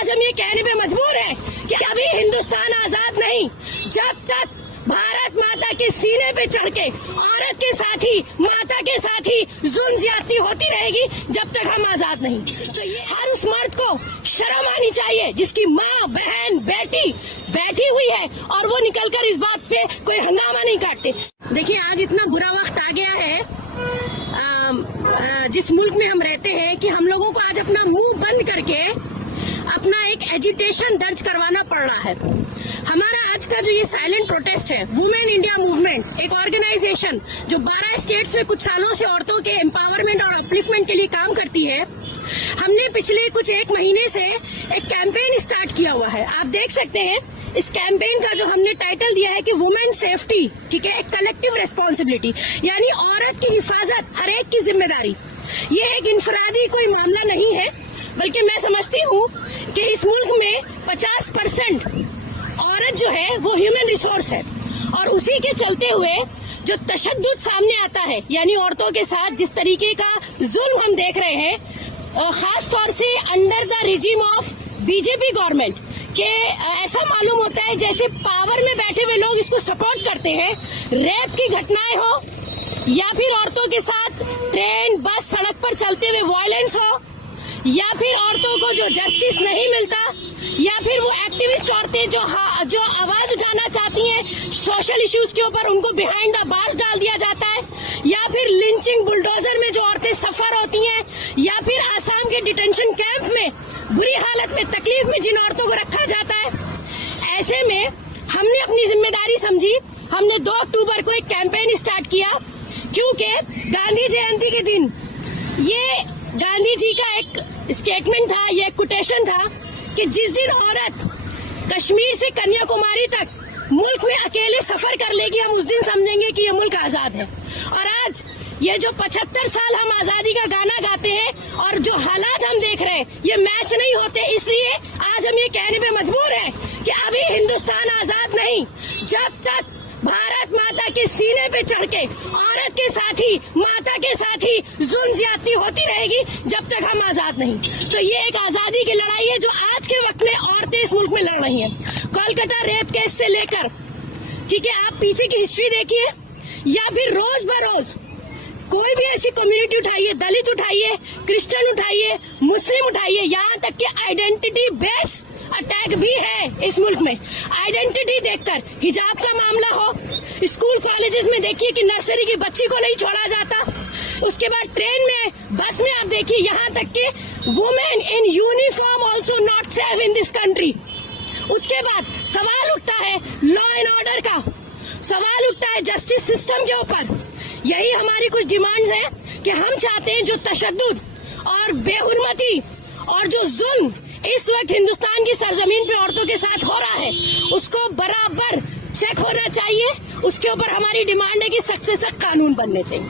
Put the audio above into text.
आज हम ये कहने पे मजबूर हैं कि अभी हिंदुस्तान आजाद नहीं, जब तक भारत माता के सीने पे चढ़ के औरत के साथ ही, माता के साथ ही जुल्म ज्यादती होती रहेगी, जब तक हम आजाद नहीं। तो ये हर उस मर्द को शर्म आनी चाहिए जिसकी माँ, बहन, बेटी बैठी हुई है और वो निकलकर इस बात पे कोई हंगामा नहीं काटते। देखिए, आज इतना बुरा वक्त आ गया है जिस मुल्क में हम रहते हैं कि हम लोगों को आज अपना मुंह बंद करके अपना एक एजिटेशन दर्ज करवाना पड़ रहा है। हमारा आज का जो ये साइलेंट प्रोटेस्ट है, वुमेन इंडिया मूवमेंट, एक ऑर्गेनाइजेशन जो 12 स्टेट्स में कुछ सालों से औरतों के एम्पावरमेंट और अपलिफ्टमेंट के लिए काम करती है, हमने पिछले कुछ 1 महीने से एक कैंपेन स्टार्ट किया हुआ है। आप देख सकते हैं इस कैंपेन का जो हमने टाइटल दिया है कि वुमेन सेफ्टी, ठीक है, एक कलेक्टिव रेस्पॉन्सिबिलिटी, यानी औरत की हिफाजत हर एक की जिम्मेदारी। ये एक इंफरादी कोई मामला नहीं है, बल्कि मैं समझती हूँ कि इस मुल्क में 50% औरत जो है वो ह्यूमन रिसोर्स है, और उसी के चलते हुए जो तशद्दुद सामने आता है, यानी औरतों के साथ जिस तरीके का जुल्म हम देख रहे हैं, खास तौर से under the regime of BJP government के, ऐसा मालूम होता है जैसे पावर में बैठे हुए लोग इसको सपोर्ट करते हैं। रेप की घटनाएं हो, या फिर औरतों के साथ ट्रेन, बस, सड़क पर चलते हुए वायलेंस हो, या फिर औरतों को जो जस्टिस नहीं मिलता, या फिर वो एक्टिविस्ट औरतें जो आवाज उठाना चाहती हैं सोशल इश्यूज के ऊपर, उनको बिहाइंड द बार्स डाल दिया जाता है, या फिर लिंचिंग, बुलडोजर में जो औरतें सफर होती हैं, या फिर आसाम के डिटेंशन कैंप में बुरी हालत में, तकलीफ में जिन औरतों को रखा जाता है। ऐसे में हमने अपनी जिम्मेदारी समझी, हमने 2 अक्टूबर को एक कैंपेन स्टार्ट किया, क्योंकि गांधी जयंती के दिन ये गांधी जी का एक स्टेटमेंट था, ये कोटेशन था कि जिस दिन औरत कश्मीर से कन्याकुमारी तक मुल्क में अकेले सफर कर लेगी, हम उस दिन समझेंगे कि ये मुल्क आजाद है। और आज ये जो 75 साल हम आजादी का गाना गाते हैं और जो हालात हम देख रहे हैं, ये मैच नहीं होते। इसलिए आज हम ये कहने पे मजबूर हैं कि अभी हिंदुस्तान आजाद नहीं, जब तक भारत माता के सीने पे चढ़ के औरत के साथ ही, माता के साथ ही जुल्म ज्यादती होती रहेगी, जब तक हम आजाद नहीं। तो ये एक आजादी की लड़ाई है जो आज के वक्त में औरतें इस मुल्क में लड़ रही हैं। कोलकाता रेप केस से लेकर, ठीक है, आप पीछे की हिस्ट्री देखिए, या फिर रोज बरोज कोई भी ऐसी कम्युनिटी उठाइए, दलित उठाइए, क्रिश्चियन उठाइए, मुस्लिम उठाइए, यहाँ तक कि आइडेंटिटी बेस्ड अटैक भी है इस मुल्क में। आइडेंटिटी देखकर हिजाब का मामला हो, स्कूल कॉलेजेस में देखिए कि नर्सरी की बच्ची को नहीं छोड़ा जाता, उसके बाद ट्रेन में, बस में आप देखिए, यहाँ तक कि women in uniform also not safe in this country. उसके बाद सवाल उठता है लॉ एंड ऑर्डर का, सवाल उठता है जस्टिस सिस्टम के ऊपर। यही हमारी कुछ डिमांड्स हैं कि हम चाहते हैं जो तशद्दुद और बेहुरमती और जो जुल्म इस वक्त हिंदुस्तान की सरजमीन पे औरतों के साथ हो रहा है, उसको बराबर चेक होना चाहिए। उसके ऊपर हमारी डिमांड है कि सख्त से सख्त कानून बनने चाहिए।